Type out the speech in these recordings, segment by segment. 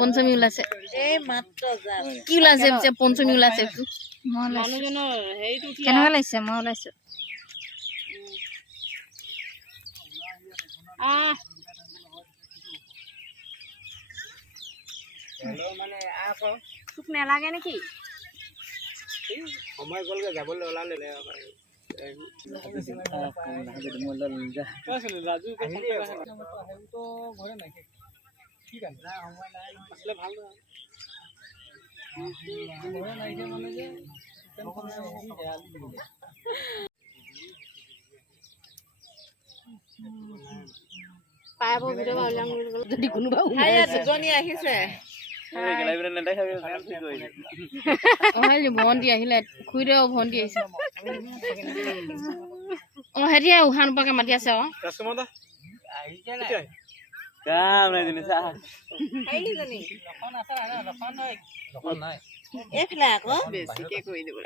পঞ্চমী ওলাইছে কি ওলাইছে পিছে পঞ্চমী ওলাইছে কেনেকুৱা লাগিছে মই ওলাইছো তোক নেলাগে নেকি সময় গ'লগে যাবলৈ ওলালে পায় ভিডিঅ' উলিয়াম যদি কোনোবা দুজনী আহিছে ভণ্টি আহিলে খুৰীদেউ ভণ্টি আহিছে হেৰি উশাহ নোপোৱাকে মাতি আছে এইফালে আকৌ বেছিকে কৰি দিব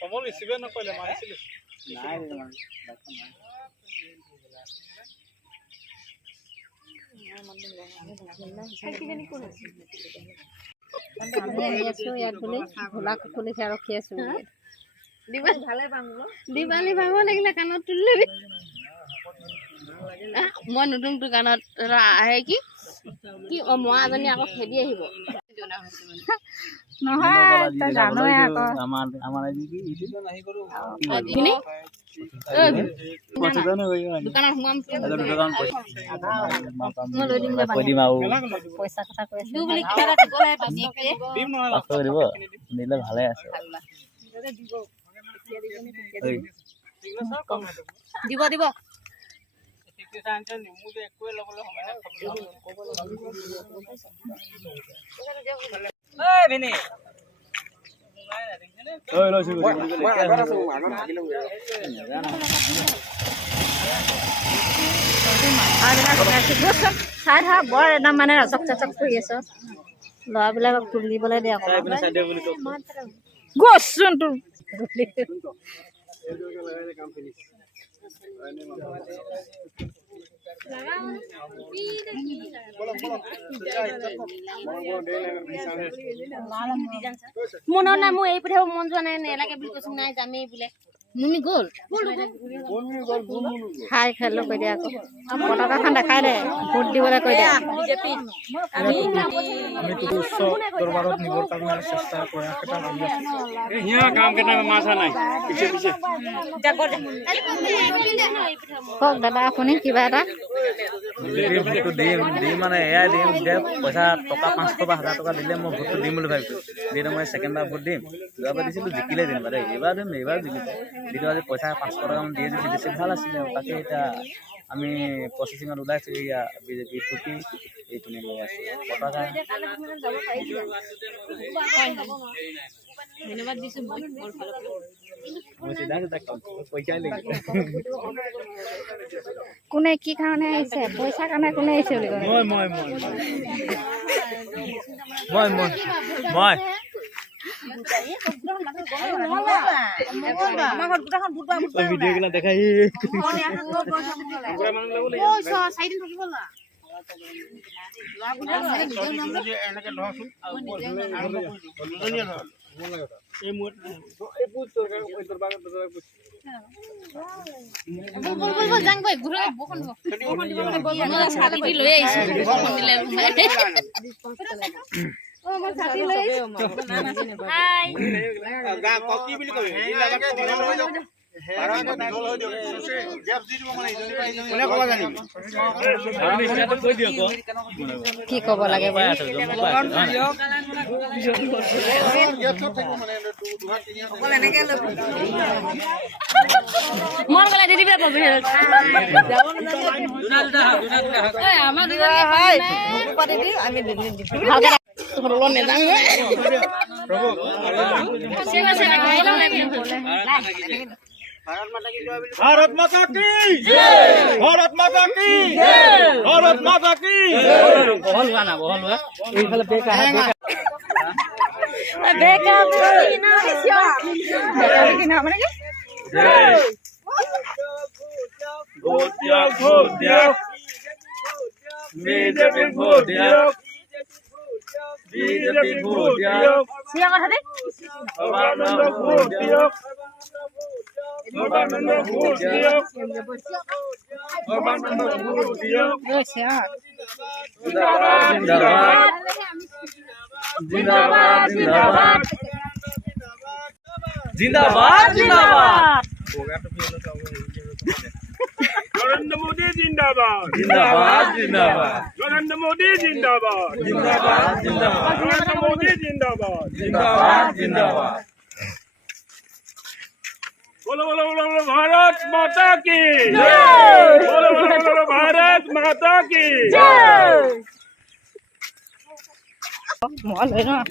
কমল ৰিচিভে নকৰিলে মাৰিছিলো দিৱালী ভাঙব লাগিলে কাণত তুলি লবি মই নতুনটো কাণত আহে কি কি মই এজনী আকৌ খেদি আহিব নহয় তই জানই আকৌ দোকানত সোমাম পইচা কথা কৈ দিলে ভালে আছে দিব দিব চাই ধৰা বৰ একদম মানে ৰচক চচক কৰি আছ ল'ৰাবিলাকক তুলিবলৈ দে আকৌ গছচোন তোৰ মনত নাই মোৰ এই পিঠাও মন যোৱা নাই নেলাগে বুলি কৈছো নাই যামেই বোলে মুনি গ'ল খাই খেলো কৈ দে আকৌ পতাকাখন দেখাই দে ভোট দিবলৈ কৈ দে আমি উচ্চ দৰবাৰত নিবৰ কাৰণে চেষ্টা প্ৰয়াস এটা কৰি আছো হিয়া কাম কেনে মাছা নাই পিছে পিছে কওক দাদা আপুনি কিবা এটা ভোটটো দিম মানে এয়াই দিম যে পইচা টকা 500 বা 1000 টকা দিলে মই ভোটটো দিম বুলি ভাবিছো দিলে মই ছেকেণ্ড বাৰ ভোট দিম যোৱাবাৰ দিছিলোঁ জিকিলে দিম বাৰু এইবাৰ দিম এইবাৰ জিকিম দিলোঁ আজি পইচা 500 টকামান দিয়ে যদি বেছি ভাল আছিলে তাকে এতিয়া আমি প্ৰচেচিঙত ওলাইছোঁ এয়া বিজেপি টুপি এইখিনি লৈ আছোঁ পতাকা ধন্যবাদ দিছো মই পইচাই লাগিব কোনে কি কাৰণে আহিছে পইচা কাৰণে কোনে আহিছে বুলি কয় মই ভিডিঅ' গিলা দেখাই কি ক'ব লাগে মন গলে দি দিবা কবি भारत माता की भारत माता की भारत माता की বহল হোৱা না বহল হোৱা এইফালে বেকা বেকা দিয়ক ভোট দিয়ক বিজেপিক ভোট দিয়ক বিজেপিক ভোট দিয়ক চিঞৰ কথা দে সৰ্বানন্দ ভোট দিয়ক সৰ্বানন্দ ভোট দিয়ক সৰ্বানন্দ ভোট দিয়ক জিন্দাবাদ জিন্দাবাদ জিন্দাবাদ জিন্দাবাদ জিন্দাবাদ নরেন্দ্র মোদী জিন্দাবাদ জিন্দাবাদ জিন্দাবাদ নরেন্দ্র মোদী জিন্দাবাদ জিন্দাবাদ জিন্দাবাদ নরেন্দ্র মোদী জিন্দাবাদ জিন্দাবাদ জিন্দাবাদ बोलो बोलो बोलो बोलो भारत माता की जय बोलो बोलो बोलो भारत माता की जय মই লৈ লওঁ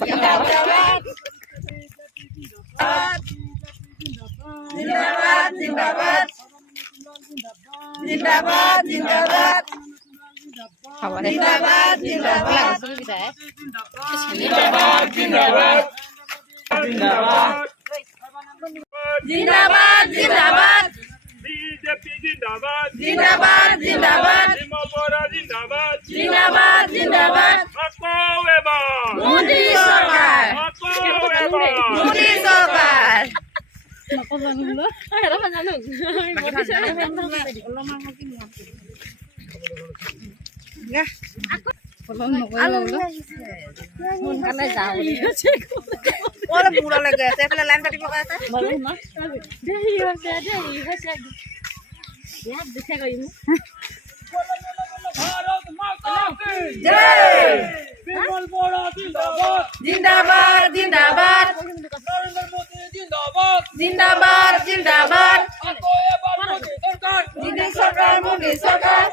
जिंदाबाद जिंदाबाद जिंदाबाद जिंदाबाद হ'ব দে जिंदाबाद जिंदाबाद जिंदाबाद जिंदाबाद जिंदाबाद जिंदाबाद जिंदाबाद बीजेपी जिंदाबाद जिंदाबाद जिंदाबाद हिमालय जिंदाबाद जिंदाबाद जिंदाबाद अकोवेबा मोदी सरकार अकोवेबा मोदी सरकार সোনকালে যাওঁ অলপ মূৰলৈ গৈ আছে এইফালে লাইন পাতিব কৈ আছে भारत माता की जय बिमल बोरा जिंदाबाद जिंदाबाद जिंदाबाद नरेंद्र मोदी जिंदाबाद जिंदाबाद जिंदाबाद अकोवेबा मोदी सरकार मोदी सरकार मोदी सरकार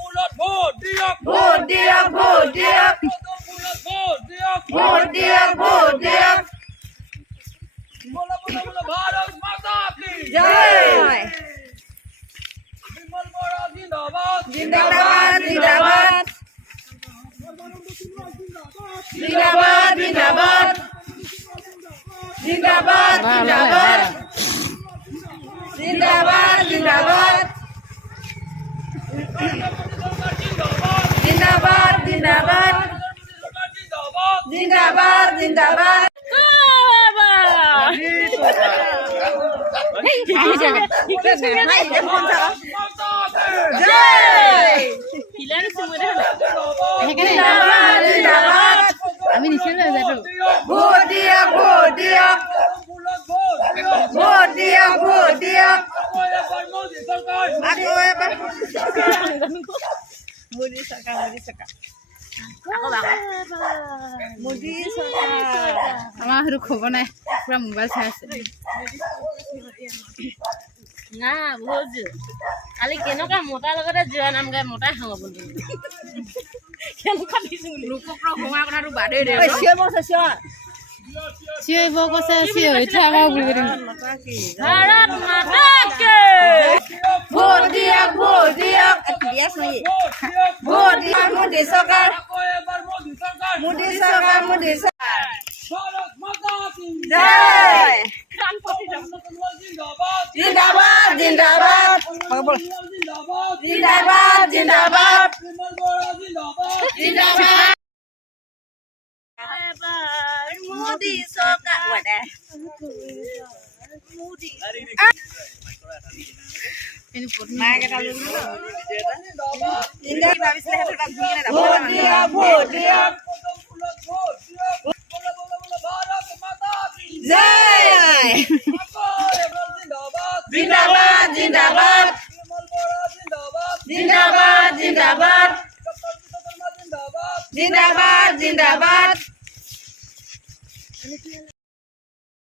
बुलट भोट दियक ভোট দিয়ক ভোট দিয়ক बुलट भोट दियक ভোট দিয়ক ভোট দিয়ক बोलो बोलो बोलो भारत माता की জয় बिमल बोरा जिंदाबाद जिंदाबाद जिंदाबाद जिंदाबाद जिंदाबाद जिंदाबाद जिंदाबाद जिंदाबाद जिंदाबाद जिंदाबाद जिंदाबाद जिंदाबाद जिंदाबाद আমি নিছিলোঁ ভোট দিয়ক ভোট দিয়ক ভোট দিয়ক ভোট দিয়ক আকৌ এবাৰ মোদী চৰকাৰ মোদী চৰকাৰ আমাৰ সেইটো খবৰ নাই পুৰা মোবাইল চাই আছে না ভোজ কালি কেনেকুৱা মতাৰ লগতে যোৱা নাম গাই মতাই খাওঁ আপুনি কেনেকুৱা দিছো বুলি লোকপ্ৰ হোৱা কথাটো বাদেই দে চিঞৰিব কৈছে চিঞৰি থাকা বুলি ভাৰত মাতা কি ভোট দিয়ক ভোট দিয়ক ভোট দিয়ক মোদী চৰকাৰ মোদী চৰকাৰ মোদী চৰকাৰ भारत माता की জয় जिंदाबाद जिंदाबाद जिंदाबाद जिंदाबाद जिंदाबाद जिंदाबाद बिमल बोरा जिंदाबाद जिंदाबाद মোদী চৰকাৰ भोट दियक भोट दियक बुलट भोट दियक बोलो बोलो बोलो भारत माता की জয় अकोवेबा जिंदाबाद जिंदाबाद जिंदाबाद बिमल बोरा जिंदाबाद जिंदाबाद जिंदाबाद जिंदाबाद जिंदाबाद जिंदाबाद